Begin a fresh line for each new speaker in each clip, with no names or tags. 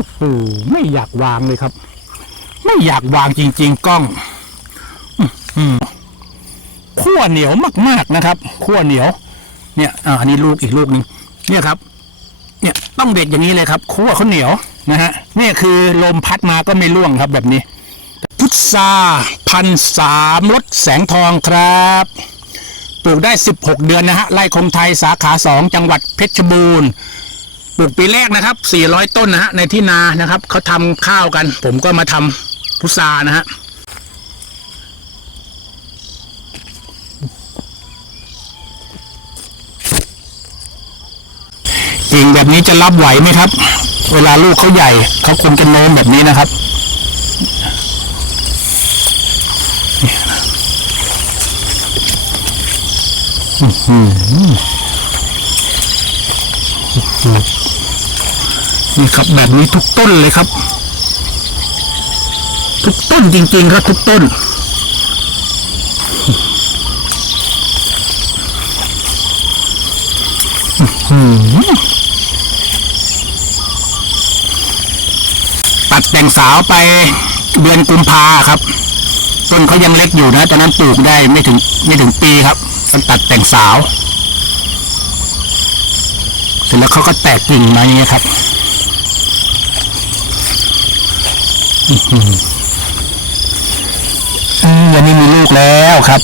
โอ้โหไม่อยากวางเลยครับ ไม่อยากวางจริง ๆกล้องขั้วเหนียวมากๆนะครับขั้วเหนียว เนี่ยอ่าอันนี้ลูกอีกลูกหนึงเนี่ยครับ เนี่ยต้องเด็ดอย่างนี้เลยครับขั้วเขาเหนียวนะฮะเนี่ยคือลมพัดมาก็ไม่ร่วงครับแบบนี้ พุทราพันสามรถแสงทองครับปลูกได้ 16 เดือนนะฮะไร่คงไทยสาขา 2 จังหวัดเพชรบูรณ์ ลูกปีแรกนะครับ 400 ต้นนะฮะในที่นานะครับเขาทำข้าวกัน ผมก็มาทำพุทรานะฮะกิ่งแบบนี้จะรับไหวไหมครับ เวลาลูกเขาใหญ่เขาคงจะโน้มแบบนี้นะครับ นี่ครับแบบนี้ทุกต้นเลยครับ ทุกต้นจริง ๆ ครับ ทุกต้น ตัดแต่งสาวไปเดือนกุมภาครับ ต้นเขายังเล็กอยู่นะตอนนั้นปลูกได้ไม่ถึงไม่ถึงปีครับต้องตัดแต่งสาว เสร็จแล้วเขาก็แตกกิ่งมาอย่างนี้ยครับอื้อหืออืม วันนี้มีลูกแล้วครับ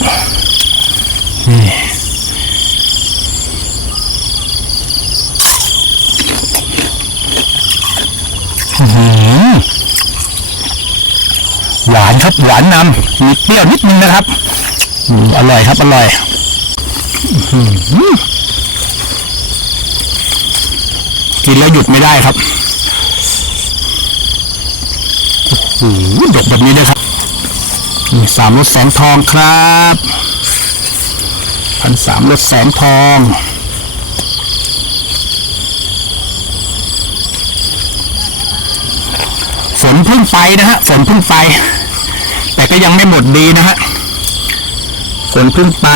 นี่หหวานครับหวานนำมีเปรี้ยวนิดนึงนะครับอร่อยครับ อร่อยกินแล้วหยุดไม่ได้ครับ โอ้โหดกแบบนี้เลยครับนี่สามรถแสงทองครับพันสามรถแสงทองฝนพิ่งไปนะฮะฝนพิ่งไป แต่ก็ยังไม่หมดดีนะฮะฝนพิ่งไป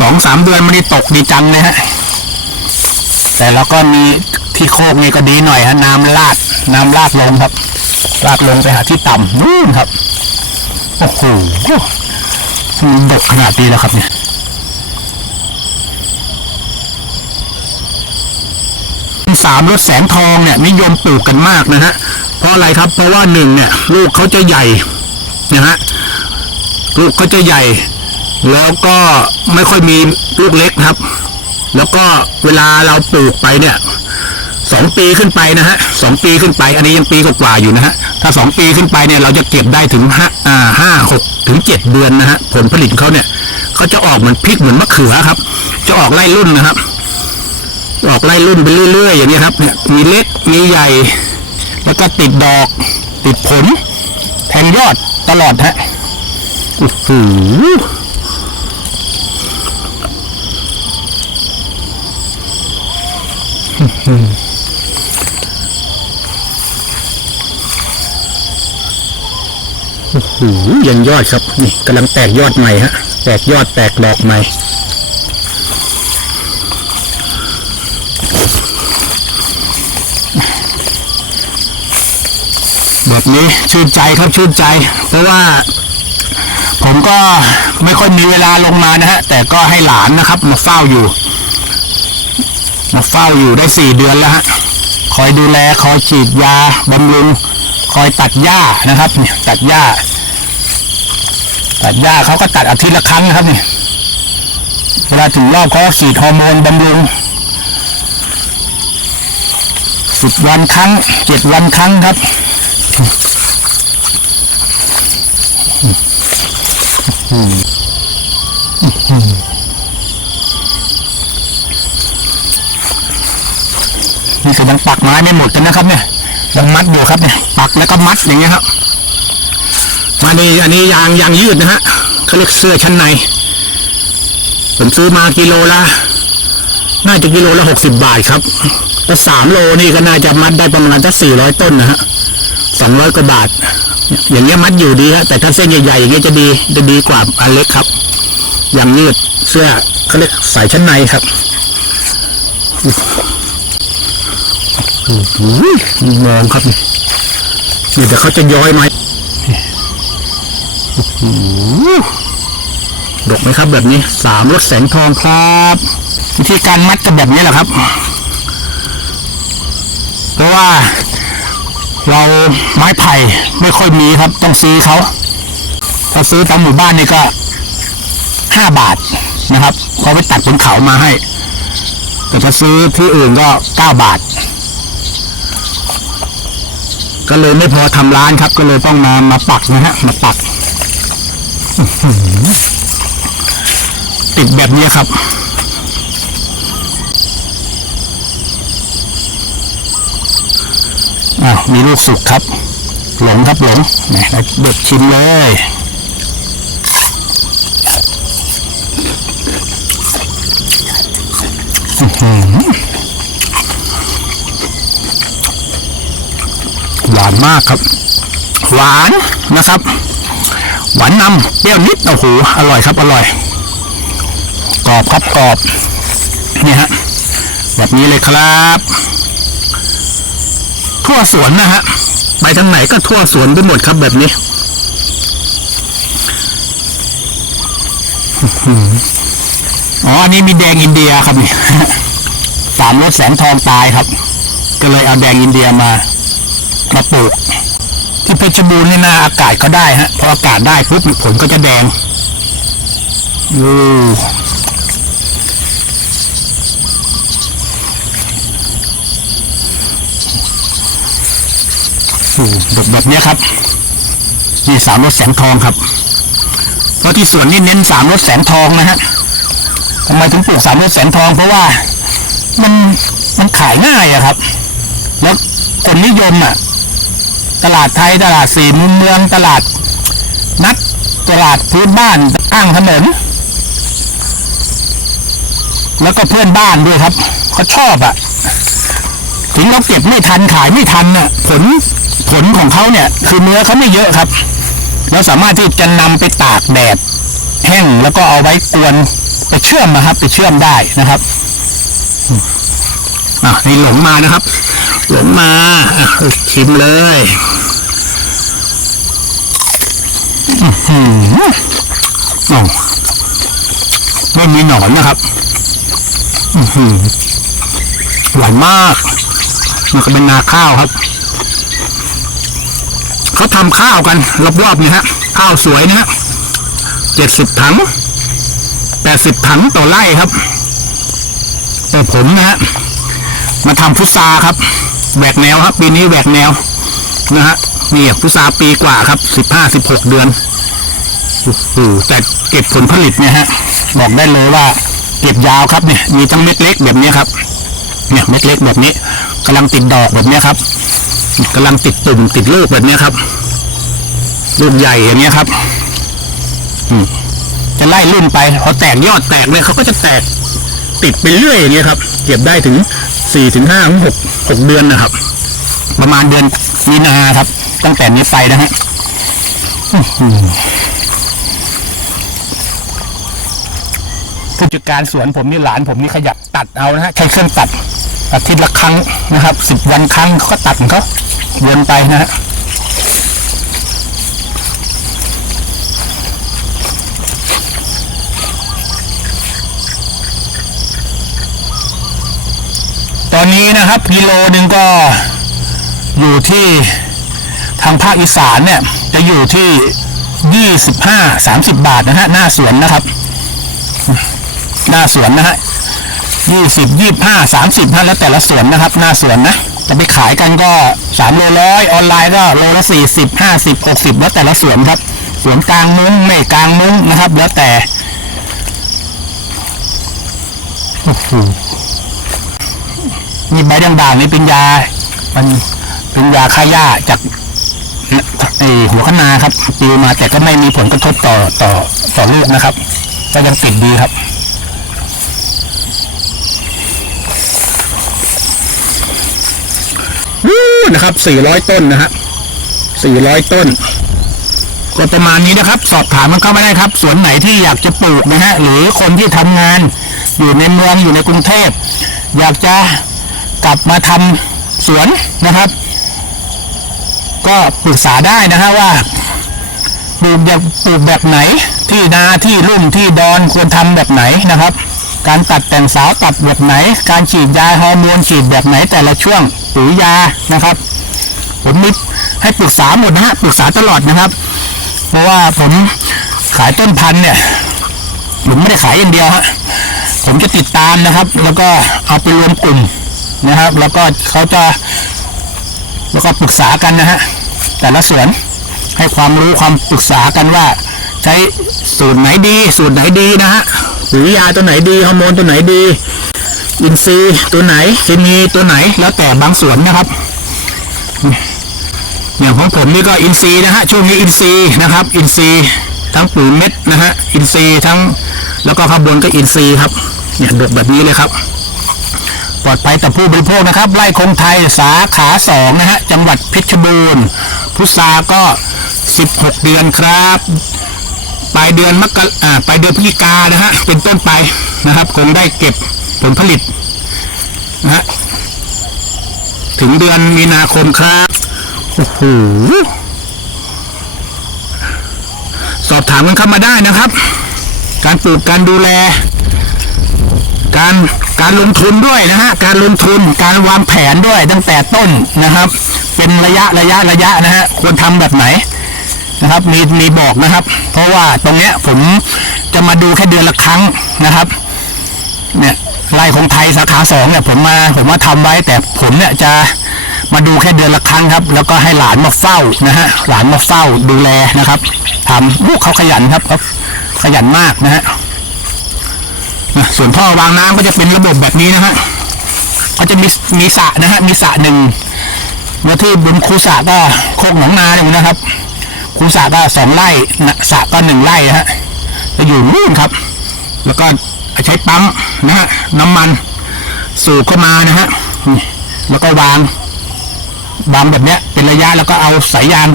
สองสามเดือนไม่ได้ตกดีจังเลยฮะแต่แล้วก็มีที่โคกนี่ก็ดีหน่อยฮะน้ำลาดน้ำลาดลงครับ ลาดลงไปหาที่ต่ำนู่นครับ โอ้โหมันดกขนาดนี้แล้วครับเนี่ยสามรถแสงทองเนี่ยนิยมปลูกกันมากนะฮะ เพราะอะไรครับ เพราะว่าหนึ่งเนี่ยลูกเขาจะใหญ่นะฮะ ลูกเขาจะใหญ่ แล้วก็ไม่ค่อยมีลูกเล็กครับ แล้วก็เวลาเราปลูกไปเนี่ย สองปีขึ้นไปนะฮะสองปีขึ้นไป อันนี้ยังปีกว่าอยู่นะฮะถ้าสองปีขึ้นไปเนี่ยเราจะเก็บได้ถึงห้าอ่าห้าหกถึงเจ็ดเดือนนะฮะผลผลิตเขาเนี่ยเขาจะออกเหมือนพริกเหมือนมะเขือครับ จะออกไล่รุ่นนะครับ ออกไล่รุ่นไปเรื่อยๆอย่างนี้ครับเนี่ยมีเล็กมีใหญ่ แล้วก็ติดดอกติดผลแทงยอดตลอดฮะโอ้โห โอ้โหยันยอดครับนี่กำลังแตกยอดใหม่ฮะ แตกยอดแตกดอกใหม่แบบนี้ชื่นใจครับชื่นใจ เพราะว่า ผมก็ไม่ค่อยมีเวลาลงมานะฮะ แต่ก็ให้หลานนะครับ มาเฝ้าอยู่ มาเฝ้าอยู่ได้สี่เดือนแล้วฮะคอยดูแลคอยฉีดยาบำรุง คอยตัดหญ้านะครับเนี่ยตัดหญ้า ตัดหญ้าเขาก็ตัดอาทิตย์ละครั้งนะครับนี่เวลาถึงรอบเขาฉีดฮอร์โมนบำรุงสิบวันครั้งเจ็ดวันครั้งครับนี่ก็ยังปักไม้ไม่หมดกันนะครับเนี่ยยังมัดอยู่ครับเนี่ย ปักแล้วก็มัดอย่างเงี้ยครับมานี่อันนี้ยางยางยืดนะฮะเขาเรียกเสื้อชั้นในผมซื้อมากิโลละน่าจะกิโลละหกสิบบาทครับถ้าสามโลนี่ก็น่าจะมัดได้ประมาณสักสี่ร้อยต้นนะฮะสองร้อยกว่าบาท อย่างเงี้ยมัดอยู่ดีฮะแต่ถ้าเส้นใหญ่ๆอย่างเงี้ยจะดีจะดีกว่าอันเล็กครับยางยืดเสื้อเขาเรียกสายชั้นในครับโอ้โหมองครับนี่ นี่แต่เขาจะย้อยไหมโอ้โหดกไหมครับแบบนี้ สามรถแสงทองครับ วิธีการมัดก็แบบนี้แหละครับ เพราะว่า เราไม้ไผ่ไม่ค่อยมีครับ ต้องซื้อเขาถ้าซื้อตามหมู่บ้านนี่ก็ห้าบาทนะครับเขาไปตัดบนเขามาให้ แต่ถ้าซื้อที่อื่นก็เก้าบาท ก็เลยไม่พอทำร้านครับ ก็เลยต้องมามาปักนะฮะมาปักติดแบบนี้ครับอ้าวมีลูกสุกครับ หลงครับหลงไหนเด็ดชิมเลยอือหือหวานมากครับ หวานนะครับ หวานนำเปรี้ยวนิดโอ้โหอร่อยครับอร่อย กรอบครับกรอบนี่ฮะแบบนี้เลยครับ ทั่วสวนนะฮะไปทางไหนก็ทั่วสวนไปหมดครับแบบนี้อ๋ออันนี้มีแดงอินเดียครับนี่สามรถแสงทองตายครับ ก็เลยเอาแดงอินเดียมา มาปลูกที่เพชรบูรณ์นี่นาอากาศก็ได้ฮะพออากาศได้ปุ๊บผลก็จะแดงโอ้แบบแบบนี้ครับนี่สามรถแสงทองครับ เพราะที่สวนนี่เน้นสามรถแสงทองนะฮะทำไมถึงปลูกสามรถแสงทอง เพราะว่ามันมันขายง่ายอะครับ แล้วคนนิยมอะ ตลาดไทยตลาดสี่มุมเมืองตลาด นัดตลาดพื้นบ้านข้างถนนแล้วก็เพื่อนบ้านด้วยครับเขาชอบอะถึงเราเก็บไม่ทันขายไม่ทันน่ะ ผลผลของเขาเนี่ย คือเนื้อเขาไม่เยอะครับเราสามารถที่จะนำไปตากแดดแห้งแล้วก็เอาไว้กวนไปเชื่อมนะครับ ไปเชื่อมได้นะครับอะนี่หลงมานะครับ หลงมาชิมเลยอื้อหืออ๋อไม่มีหนอนนะครับอื้อหือหวานมาก มันก็เป็นนาข้าวครับ เขาทำข้าวกันรอบๆเนี่ยฮะ ข้าวสวยนะฮะเจ็ดสิบถังแปดสิบถังต่อไร่ครับ แต่ผมนะฮะ มาทำพุทราครับ แหวกแนวครับ ปีนี้แหวกแนวนะฮะนี่พุทราปีกว่าครับสิบห้าสิบหกเดือนโอ้โหแต่เก็บผลผลิตเนี่ยฮะ บอกได้เลยว่า เก็บยาวครับเนี่ยมีทั้งเม็ดเล็กแบบนี้ครับ เนี่ยเม็ดเล็กแบบนี้กำลังติดดอกแบบนี้ครับกำลังติดตุ่มติดลูกแบบนี้ครับลูกใหญ่อย่างเงี้ยครับจะไล่รุ่นไปพอแตกยอดแตกเลยเขาก็จะแตกติดไปเรื่อยอย่างเงี้ยครับ เก็บได้ถึง สี่ถึงห้าถึงหกหกเดือนนะครับ ประมาณเดือนมีนาครับ ตั้งแต่นี้ไปนะฮะผู้จัดการสวนผมนี่หลานผมนี่ขยับตัดเอานะฮะใช้เครื่องตัดอาทิตย์ละครั้งนะครับสิบวันครั้งเขาก็ตัดของเขาวนไปนะฮะ อนนี้นะครับกิโลหนึ่งก็อยู่ที่ทางภาคอีสานเนี่ย จะอยู่ที่ยี่สิบห้าสามสิบบาทนะฮะหน้าสวนนะครับ หน้าสวนนะฮะยี่สิบยี่ห้าสามสิบนะแล้วแต่ละสวนนะครับ หน้าสวนนะจะไปขายกันก็สามโลร้อยออนไลน์ก็โลละสี่สิบห้าสิบหกสิบแล้วแต่ละสวนครับสวนกลางมุ้งไม่กลางมุ้งนะครับ แล้วแต่โอ้โห นี่ใบด่างๆนี่เป็นยา มันเป็นยาฆ่าหญ้าจากไอหัวคะนาครับปลิวมาแต่ก็ไม่มีผลกระทบต่อต่อต่อลูกนะครับก็ยังติดดีครับวู้นะครับ400 ต้นนะฮะ400 ต้น ก็ประมาณนี้นะครับ สอบถามมันเข้ามาได้ครับ สวนไหนที่อยากจะปลูกนะฮะ หรือคนที่ทำงาน อยู่ในเมืองอยู่ในกรุงเทพ อยากจะ กลับมาทสวนนะครับ ก็ปรึกษาได้นะฮะว่าปลูกแบบปลูกแบบไหน ที่นาที่รุ่มที่ดอนควรทำแบบไหนนะครับ การตัดแต่งสาวตัดแบบไหน การฉีดยาฮอร์โมนฉีดแบบไหนแต่ละช่วงปุ๋ยยานะครับ ผมมีให้ปรึกษาหมดนะฮะปรึกษาตลอดนะครับ เพราะว่าผมขายต้นพันธุ์เนี่ยผมไม่ได้ขายอย่างเดียวฮะผมจะติดตามนะครับ แล้วก็เอาไปรวมกลุ่ม นะครับ แล้วก็เขาจะแล้วก็ปรึกษากันนะฮะแต่ละสวนให้ความรู้ความปรึกษากันว่า ใช้สูตรไหนดี สูตรไหนดีนะฮะปุ๋ยยาตัวไหนดีฮอร์โมนตัวไหนดี อินทรีย์ตัวไหนเคมีตัวไหนแล้วแต่บางสวนนะครับอย่างของผมนี่ก็อินซีย์นะฮะช่วงนี้อินซีย์นะครับ อินซีย์ทั้งปุ๋ยเม็ดนะฮะอินซีย์ทั้งแล้วก็ข้างบนก็อินซีย์ครับเนี่ยดกแบบนี้เลยครับ ปลอดภัยต่อผู้บริโภคนะครับ ไร่คงไทยสาขาสองนะฮะจังหวัดเพชรบูรณ์พุทราก็ 16 เดือนครับปลายเดือนมกราอ่าปลายเดือนพฤศจิกานะฮะเป็นต้นไปนะครับ คงได้เก็บผลผลิตนะฮะถึงเดือนมีนาคมครับโอ้โหสอบถามกันเข้ามาได้นะครับ การปลูกการดูแล การการลงทุนด้วยนะฮะการลงทุนการวางแผนด้วยตั้งแต่ต้นนะครับ เป็นระยะระยะระยะนะฮะควรทำแบบไหนนะครับมีมีบอกนะครับ เพราะว่าตรงเนี้ยผมจะมาดูแค่เดือนละครั้งนะครับเนี่ยไร่ของไทยสาขาสองเนี่ยผมมาผมมาทำไว้แต่ผมเนี่ยจะมาดูแค่เดือนละครั้งครับ แล้วก็ให้หลานมาเฝ้านะฮะหลานมาเฝ้าดูแลนะครับทำลูกเขาขยันครับเขาขยันมากนะฮะ ส่วนท่อวางน้ำก็จะเป็นระบบแบบนี้นะฮะก็จะมีมีสระนะฮะมีสระหนึ่งแล้วที่บนคูสระก็โคกหนองนาเนี่นะครับคูสระก็สองไร่นะสระก็หนึ่งไร่นะฮะจะอยู่นู่นครับ แล้วก็ใช้ปั๊มนะฮะน้ำมันสูบเข้ามานะฮะแล้วก็วางวางแบบเนี้ย เป็นระยะแล้วก็เอาสายยาง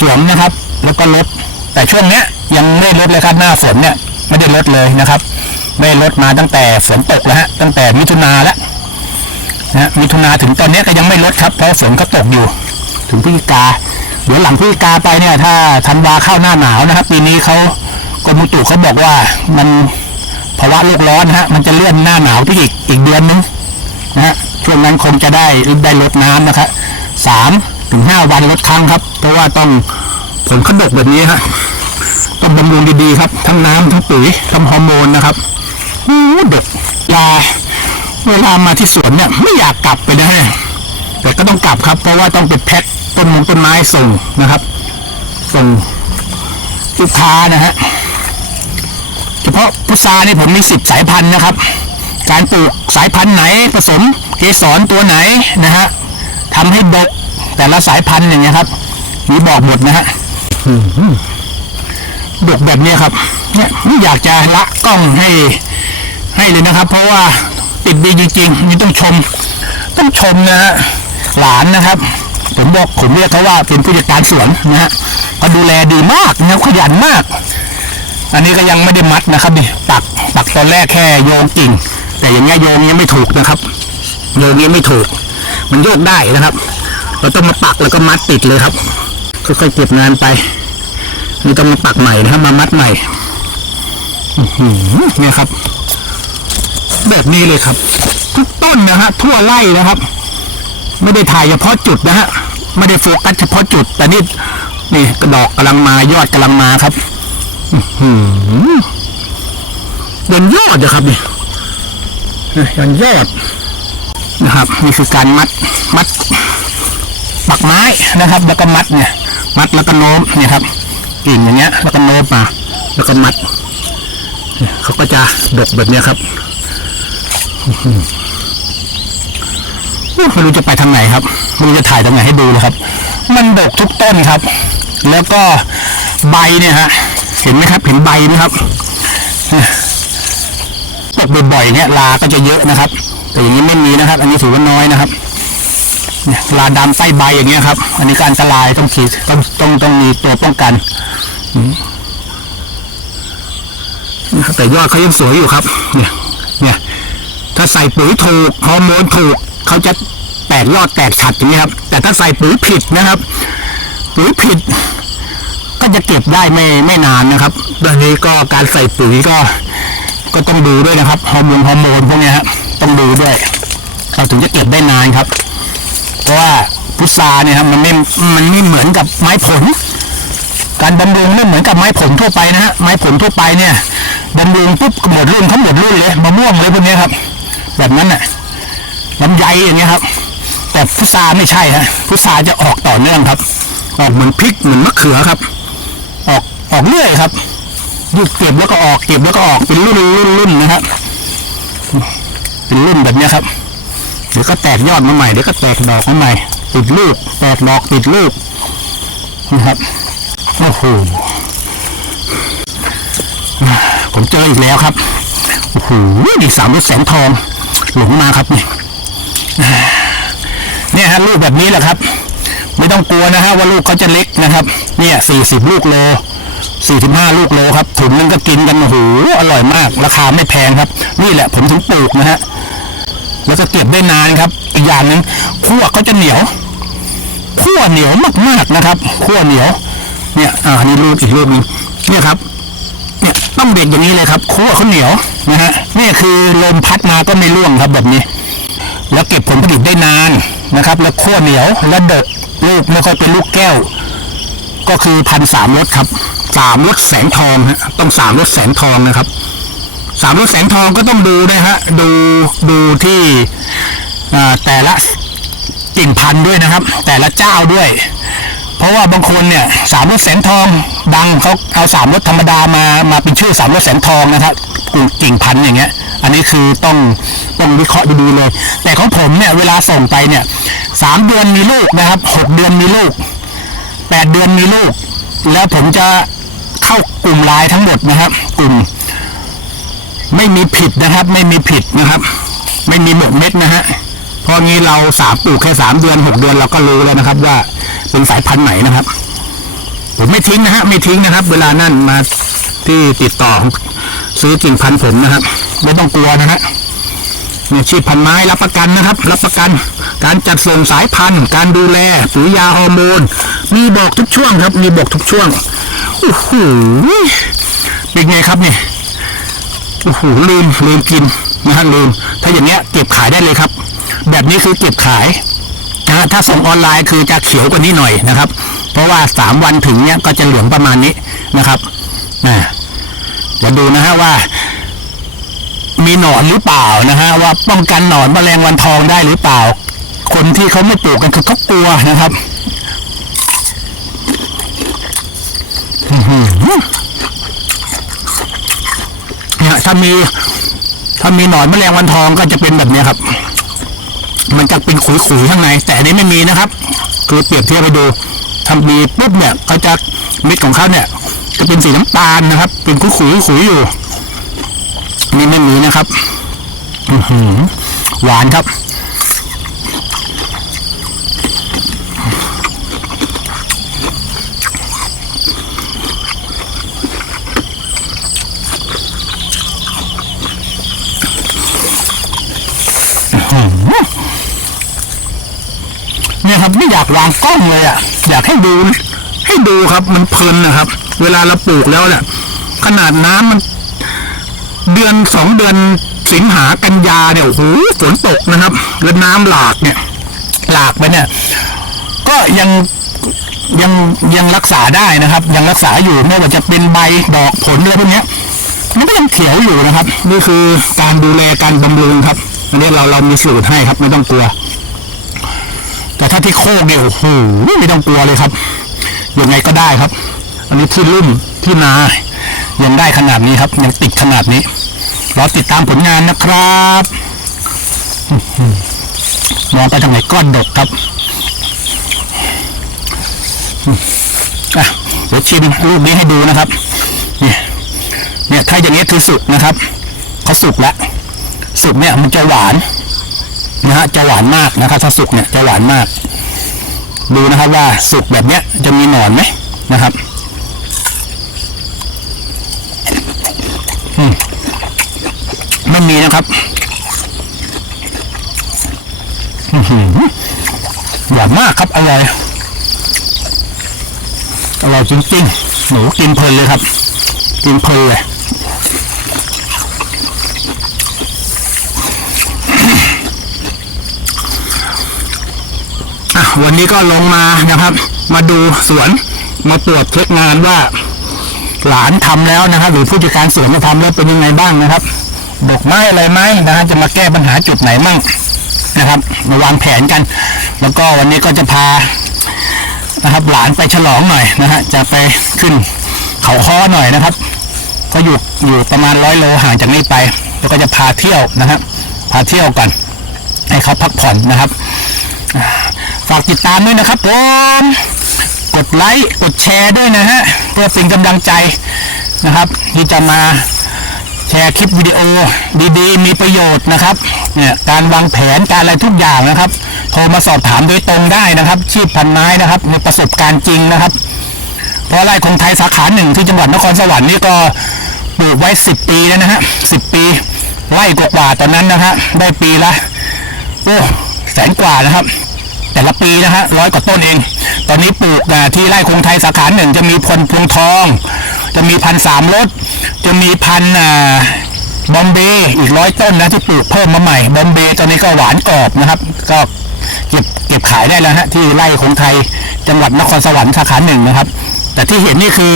สวมนะครับ แล้วก็ลดแต่ช่วงเนี้ยยังไม่ลดเลยครับหน้าฝนเนี่ยไม่ได้ลดเลยนะครับ ไม่ได้ลดมาตั้งแต่ฝนตกแล้วฮะตั้งแต่มิถุนาแล้วนะฮะมิถุนาถึงตอนนี้ก็ยังไม่ลดครับเพราะฝนก็ตกอยู่ ถึงพฤศจิกาเดี๋ยวหลังพฤศจิกาไปเนี่ย ถ้าธันวาเข้าหน้าหนาวนะครับปีนี้เขากรมอุตุเขาบอกว่ามันภาวะโลกร้อนนะฮะมันจะเลื่อนหน้าหนาวไปอีกอีกเดือนนึงนะฮะช่วงนั้นคงจะได้ได้ลดน้ำนะครับสามถึงห้าวันลดครั้งครับ เพราะว่าต้องผลขดกแบบนี้ฮะต้องบำรุงดีๆครับ ทั้งน้ำทั้งปุ๋ยทั้งฮอร์โมนนะครับ เด็กเวลาเวลามาที่สวนเนี่ยไม่อยากกลับไปนะฮะแต่ก็ต้องกลับครับ เพราะว่าต้องไปแพ็คต้นมงต้นไม้ส่งนะครับ ส่งลูกค้านะฮะเฉพาะพุทราเนี่ยผมมีสิบสายพันธุ์นะครับ การปลูกสายพันธุ์ไหนผสมเกสรตัวไหนนะฮะทำให้ดกแต่ละสายพันธุ์อย่างเงี้ยครับ มีบอกหมดนะฮะอื้อหือดกแบบเนี้ยครับ เนี่ยไม่อยากจะละกล้องให้ ให้เลยนะครับ เพราะว่าติดดีจริงๆนี่ต้องชม ต้องชมนะฮะหลานนะครับ ผมบอกผมเรียกเขาว่าเป็นผู้จัดการสวนนะฮะก็ดูแลดีมากนะขยันมาก อันนี้ก็ยังไม่ได้มัดนะครับดิปักปักตอนแรกแค่โยงกิ่ง แต่อย่างเงี้ยโยงยังไม่ถูกนะครับโยงยังไม่ถูก มันโยกได้นะครับ เราต้องมาปักแล้วก็มัดติดเลยครับค่อยๆเก็บงานไปนี่ต้องมาปักใหม่นะครับมามัดใหม่อือหือเนี่ยครับ แบบนี้เลยครับ ทุกต้นนะฮะทั่วไร่นะครับ ไม่ได้ถ่ายเฉพาะจุดนะฮะไม่ได้โฟกัสเฉพาะจุด แต่นี่นี่กระดอกกำลังมายอดกำลังมาครับหืมยันยอดนะครับนี่ยันยอดนะครับนี่คือการมัดมัดปักไม้นะครับ แล้วก็มัดเนี่ย มัดแล้วก็โน้มเนี่ยครับกิ่งอย่างเงี้ย แล้วก็โน้มมาแล้วก็มัดเนี่ยเขาก็จะดกแบบเนี้ยครับ ไม่รู้จะไปทางไหนครับไม่รู้จะถ่ายทางไหนให้ดูเลยครับ มันดกทุกต้นครับ แล้วก็ใบเนี่ยฮะเห็นไหมครับ เห็นใบไหมครับตกบ่อยๆเนี่ยลาก็จะเยอะนะครับ แต่อย่างนี้ไม่มีนะครับ อันนี้ถือว่าน้อยนะครับเนี่ยลาดำใต้ใบอย่างเงี้ยครับ อันนี้ก็อันตรายต้องฉีดต้องต้องต้องมีตัวป้องกันแต่ยอดเขายังสวยอยู่ครับ เนี่ย ถ้าใส่ปุ๋ยถูกฮอร์โมนถูกเขาจะแตกยอดแตกฉัดอย่างนี้ครับ แต่ถ้าใส่ปุ๋ยผิดนะครับ ปุ๋ยผิด ก็จะเก็บได้ไม่ไม่นานนะครับตอนนี้ก็การใส่ปุ๋ยก็ ก็ต้องดูด้วยนะครับฮอร์โมนฮอร์โมนพวกนี้ครับต้องดูด้วยเราถึงจะเก็บได้นานครับ เพราะว่าพุทราเนี่ยครับมันไม่มันไม่เหมือนกับไม้ผล การบำรุงไม่เหมือนกับไม้ผลทั่วไปนะฮะไม้ผลทั่วไปเนี่ยบำรุงปุ๊บหมดรุ่นเขาหมดรุ่นเลยมะม่วงเลยพวกนี้ครับ แบบนั้นน่ะลำไยอย่างเงี้ยครับ แต่พุทราไม่ใช่ฮะพุทราจะออกต่อเนื่องครับ ออกเหมือนพริกเหมือนมะเขือครับ ออกออกเรื่อยครับหยุดเก็บแล้วก็ออกเก็บแล้วก็ออกเป็นรุ่นรุ่นรุ่นนะครับเป็นรุ่นแบบเนี้ยครับเดี๋ยวก็แตกยอดมาใหม่เดี๋ยวก็แตกดอกมาใหม่ ติดลูกแตกดอกติดลูกนะครับโอ้โหผมเจออีกแล้วครับโอ้โหนี่สามรถแสนทอง หลงมาครับนี่เนี่ยฮะลูกแบบนี้แหละครับ ไม่ต้องกลัวนะฮะว่าลูกเขาจะเล็กนะครับ เนี่ยสี่สิบลูกโลสี่สิบห้าลูกโลครับถุงนึงก็กินกันโอ้โหอร่อยมาก ราคาไม่แพงครับ นี่แหละผมถึงปลูกนะฮะแล้วก็เก็บได้นานครับ อีกอย่างหนึ่งคั่วเขาจะเหนียวคั่วเหนียวมากๆนะครับคั่วเหนียว เนี่ยอ่านี่รูปอีกรูปนึงเนี่ยครับ เนี่ยต้องเด็ดอย่างนี้เลยครับคั่วเขาเหนียว นะฮะนี่คือลมพัดมาก็ไม่ร่วงครับแบบนี้ แล้วเก็บผลผลิตได้นานนะครับ แล้วคั่วเหนียวแล้วดกลูกไม่ค่อยเป็นลูกแก้ว ก็คือพันสามรสครับสามรสแสงทองฮะต้องสามรสแสงทองนะครับสามรถแสงทองก็ต้องดูนะฮะดูดูที่แต่ละกิ่งพันธุ์ด้วยนะครับ แต่ละเจ้าด้วย เพราะว่าบางคนเนี่ยสามรถแสงทองดังเขาเอาสามรถธรรมดามามาเป็นชื่อสามรถแสงทองนะครับ กิ่งกิ่งพันธุ์อย่างเงี้ย อันนี้คือต้องต้องวิเคราะห์ดูๆเลย แต่ของผมเนี่ยเวลาส่งไปเนี่ยสามเดือนมีลูกนะครับหกเดือนมีลูกแปดเดือนมีลูก แล้วผมจะเข้ากลุ่มลน์ทั้งหมดนะครับ กลุ่ม ไม่มีผิดนะครับ ไม่มีผิดนะครับ ไม่มีหมกเม็ดนะฮะเพราะงี้เราสามปลูกแค่สามเดือนหกเดือนเราก็รู้แล้วนะครับ ว่าเป็นสายพันธุ์ไหนนะครับ ผมไม่ทิ้งนะฮะไม่ทิ้งนะครับ เวลานั่นมาที่ติดต่อ ซื้อกิ่งพันธุ์ผมนะครับ ไม่ต้องกลัวนะฮะเนี่ยชีพพันไม้รับประกันนะครับ รับประกัน การจัดส่งสายพันธุ์ การดูแลปุ๋ยยาฮอร์โมน มีบอกทุกช่วงครับ มีบอกทุกช่วงโอ้โหเป็นไงครับเนี่ยโอ้โหลืมลืมกินนะฮะลืม ถ้าอย่างเงี้ยเก็บขายได้เลยครับ แบบนี้คือเก็บขายนะฮะถ้าส่งออนไลน์คือจะเขียวกว่านี้หน่อยนะครับ เพราะว่าสามวันถึงเนี้ยก็จะเหลืองประมาณนี้นะครับนะ เดี๋ยวดูนะฮะว่า มีหนอนหรือเปล่านะฮะว่าป้องกันหนอนแมลงวันทองได้หรือเปล่า คนที่เขาไม่ปลูกกันคือเขากลัวนะครับเนี่ยถ้ามี ถ้ามีหนอนแมลงวันทองก็จะเป็นแบบนี้ครับ มันจะเป็นขุยๆข้างในแต่อันนี้ไม่มีนะครับ คือเปรียบเทียบไปดูถ้ามีปุ๊บเนี่ยเขาจะเม็ดของเขาเนี่ย จะเป็นสีน้ำตาลนะครับ เป็นขุยขุยอยู่นี่ไม่มีนะครับหหวานครับ เนี่ยครับไม่อยากวางกล้องเลยอะ อยากให้ดู ให้ดูครับ มันเพลินนะครับ เวลาเราปลูกแล้วเนี่ยขนาดน้ำมัน เดือนสองเดือนสิงหากันยาเนี่ยโอ้โหฝนตกนะครับ แล้วน้ำหลากเนี่ย หลากไปเนี่ย ก็ยังยังยังรักษาได้นะครับ ยังรักษาอยู่ไม่ว่าจะเป็นใบดอกผลอะไรพวกนี้ยมันก็ยังเขียวอยู่นะครับ นี่คือการดูแลการบำรุงครับอันนี้เราเรามีสูตรให้ครับ ไม่ต้องกลัว แต่ถ้าที่โคกเนี่ยโอ้โหไม่ต้องกลัวเลยครับยังไงก็ได้ครับ อันนี้ที่ลุ่มที่นา ยังได้ขนาดนี้ครับ ยังติดขนาดนี้รอติดตามผลงานนะครับมองไปทางไหนก้อนดกครับอะเดี๋ยวชิมลูกนี้ให้ดูนะครับ เนี่ยเนี่ยถ้าอย่างนี้คือสุกนะครับเขาสุกแล้วสุกเนี่ยมันจะหวานนะฮะจะหวานมากนะครับถ้าสุกเนี่ยจะหวานมาก ดูนะครับว่าสุกแบบเนี้ยจะมีหนอนไหมนะครับอืมไม่มีนะครับ อื้อหือหวานมากครับ อร่อย อร่อยจริงๆหนูกินเพลินเลยครับ กินเพลินเลยอะวันนี้ก็ลงมานะครับ มาดูสวนมาตรวจเช็คงานว่า หลานทำแล้วนะครับ หรือผู้จัดการสวนมาทำแล้วเป็นยังไงบ้างนะครับดอกไม้อะไรไหมนะฮะจะมาแก้ปัญหาจุดไหนมั่งนะครับ มาวางแผนกัน แล้วก็วันนี้ก็จะพานะครับหลานไปฉลองหน่อยนะฮะจะไปขึ้นเขาค้อหน่อยนะครับ ก็อยู่อยู่ประมาณร้อยโลห่างจากนี้ไป แล้วก็จะพาเที่ยวนะครับพาเที่ยวก่อนให้เขาพักผ่อนนะครับ ฝากติดตามด้วยนะครับผมกดไลค์กดแชร์ด้วยนะฮะเพื่อเป็นกำลังใจนะครับที่จะมาแชร์คลิปวิดีโอดีๆ มีประโยชน์นะครับเนี่ยการวางแผนการอะไรทุกอย่างนะครับ รมาสอบถามโดยตรงได้นะครับ ชีพพันไม้นะครับมีประสบการณ์จริงนะครับ เพราะไร่ของไทยสาขาหนึ่งที่จังหวัดนครสวรรค์นี่ก็ปลูกไว้สิบปีแล้วนะฮะสิบปีไร่กว่าตอนนั้นนะฮะได้ปีละโอ้แสนกว่านะครับ แต่ละปีนะฮะร้อยกว่าต้นเอง ตอนนี้ปลูกที่ไร่คงไทยสาขาหนึ่งจะมีพลพวงทอง จะมีพันสามรสจะมีพันอ่าบอมเบย์อีกร้อยต้นนะที่ปลูกเพิ่มมาใหม่บอมเบย์ตอนนี้ก็หวานกรอบนะครับ ก็ เก็บเก็บขายได้แล้วฮะที่ไร่คงไทยจังหวัดนครสวรรค์สาขาหนึ่งนะครับ แต่ที่เห็นนี่คือ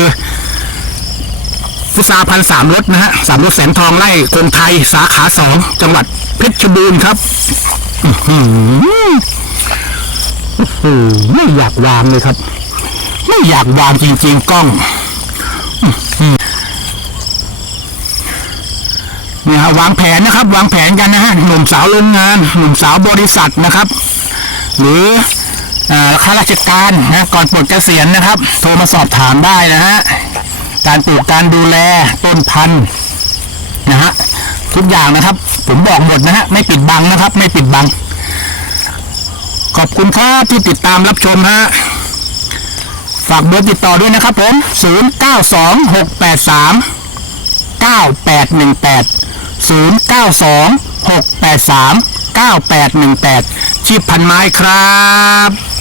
พุทราพันสามรถนะฮะสามรถแสนทองไร่คงไทยสาขาสองจังหวัดเพชรบูรณ์ครับอื้อหืออื้อหือไม่อยากวางเลยครับ ไม่อยากวางจริงๆกล้องอื้อหือเนี่ยฮะวางแผนนะครับ วางแผนกันนะฮะหนุ่มสาวโรงงานหนุ่มสาวบริษัทนะครับ หรือข้าราชการนะก่อนปลดเกษียณนะครับ โทรมาสอบถามได้นะฮะการปลูกการดูแลต้นพันธุ์นะฮะทุกอย่างนะครับ ผมบอกหมดนะฮะไม่ปิดบังนะครับ ไม่ปิดบัง ขอบคุณครับที่ติดตามรับชมฮะฝากเบอร์ติดต่อด้วยนะครับผม 0 9 2 6 8 ชีพพันไม้ครับ